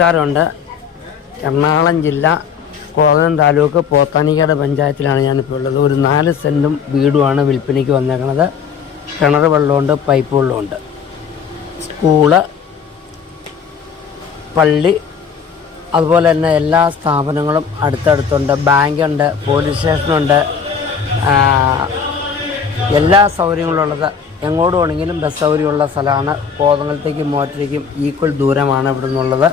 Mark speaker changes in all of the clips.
Speaker 1: നമസ്കാരമുണ്ട് എറണാകുളം ജില്ല കോതം താലൂക്ക് പോത്താനിക്കാട് പഞ്ചായത്തിലാണ് ഞാനിപ്പോൾ ഉള്ളത്. ഒരു നാല് സെന്റും വീടുമാണ് വിൽപ്പനയ്ക്ക് വന്നേക്കുന്നത് കിണർ വെള്ളമുണ്ട് പൈപ്പ് വെള്ളമുണ്ട്. സ്കൂൾ പള്ളി അതുപോലെ തന്നെ എല്ലാ സ്ഥാപനങ്ങളും അടുത്തടുത്തുണ്ട്. ബാങ്കുണ്ട് പോലീസ് സ്റ്റേഷനുണ്ട്. എല്ലാ സൗകര്യങ്ങളും ഉള്ളത്. എങ്ങോട്ട് വേണമെങ്കിലും ബസ് സൗകര്യമുള്ള സ്ഥലമാണ്. കോതങ്ങളത്തേക്കും മോറ്റിലേക്കും ഈക്വൽ ദൂരമാണ് ഇവിടെ നിന്നുള്ളത്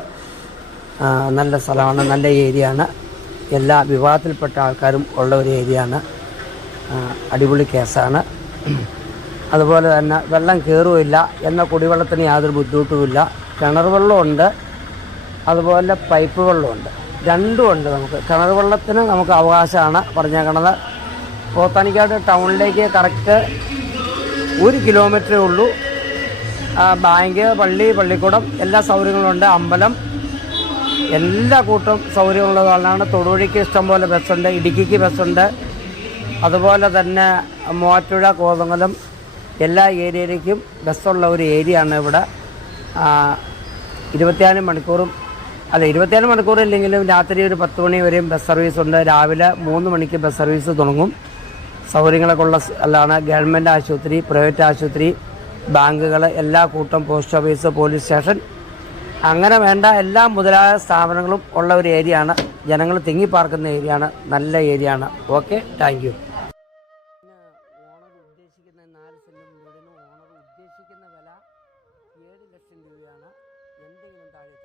Speaker 1: നല്ല സ്ഥലമാണ് നല്ല ഏരിയ ആണ് എല്ലാ വിവാഹത്തിൽപ്പെട്ട ആൾക്കാരും ഉള്ള ഒരു ഏരിയ ആണ് അടിപൊളി കേസാണ്. അതുപോലെ തന്നെ വെള്ളം കയറുമില്ല എന്ന കുടിവെള്ളത്തിന് യാതൊരു ബുദ്ധിമുട്ടുമില്ല. കിണർ വെള്ളമുണ്ട് അതുപോലെ പൈപ്പ് വെള്ളമുണ്ട്. രണ്ടും ഉണ്ട് നമുക്ക്. കിണർ വെള്ളത്തിന് നമുക്ക് അവകാശമാണ് പറഞ്ഞേക്കണത്. പോത്താനിക്കാട് ടൗണിലേക്ക് കറക്റ്റ് ഒരു കിലോമീറ്ററേ ഉള്ളൂ. ബാങ്ക് പള്ളി പള്ളിക്കൂടം എല്ലാ സൗകര്യങ്ങളും ഉണ്ട് അമ്പലം എല്ലാ കൂട്ടം സൗകര്യമുള്ളതാണ് തൊടുവഴിക്ക് ഇഷ്ടംപോലെ ബസ്സുണ്ട് ഇടുക്കിക്ക് ബസ്സുണ്ട്. അതുപോലെ തന്നെ മൂവാറ്റുഴ കോതങ്ങലും എല്ലാ ഏരിയയിലേക്കും ബസ്സുള്ള ഒരു ഏരിയ ആണ് ഇവിടെ ഇരുപത്തിനാല് മണിക്കൂറും അല്ല ഇരുപത്തിനാല് മണിക്കൂർ ഇല്ലെങ്കിലും രാത്രി ഒരു പത്ത് മണി വരെയും ബസ് സർവീസ് ഉണ്ട്. രാവിലെ മൂന്ന് മണിക്ക് ബസ് സർവീസ് തുടങ്ങും. സൗകര്യങ്ങളൊക്കെ ഉള്ള സ്ഥലമാണ് ഗവൺമെന്റ് ആശുപത്രി പ്രൈവറ്റ് ആശുപത്രി ബാങ്കുകൾ എല്ലാ കൂട്ടം പോസ്റ്റ് ഓഫീസ് പോലീസ് സ്റ്റേഷൻ അങ്ങനെ വേണ്ട എല്ലാ മുതലായ സ്ഥാപനങ്ങളും ഉള്ള ഒരു ഏരിയ ആണ്. ജനങ്ങൾ തിങ്ങി പാർക്കുന്ന ഏരിയ ആണ്. നല്ല ഏരിയ ആണ്. ഓക്കെ താങ്ക് യു ഉദ്ദേശിക്കുന്ന വില ഏഴ് ലക്ഷം രൂപയാണ്. എന്തെങ്കിലും താഴെ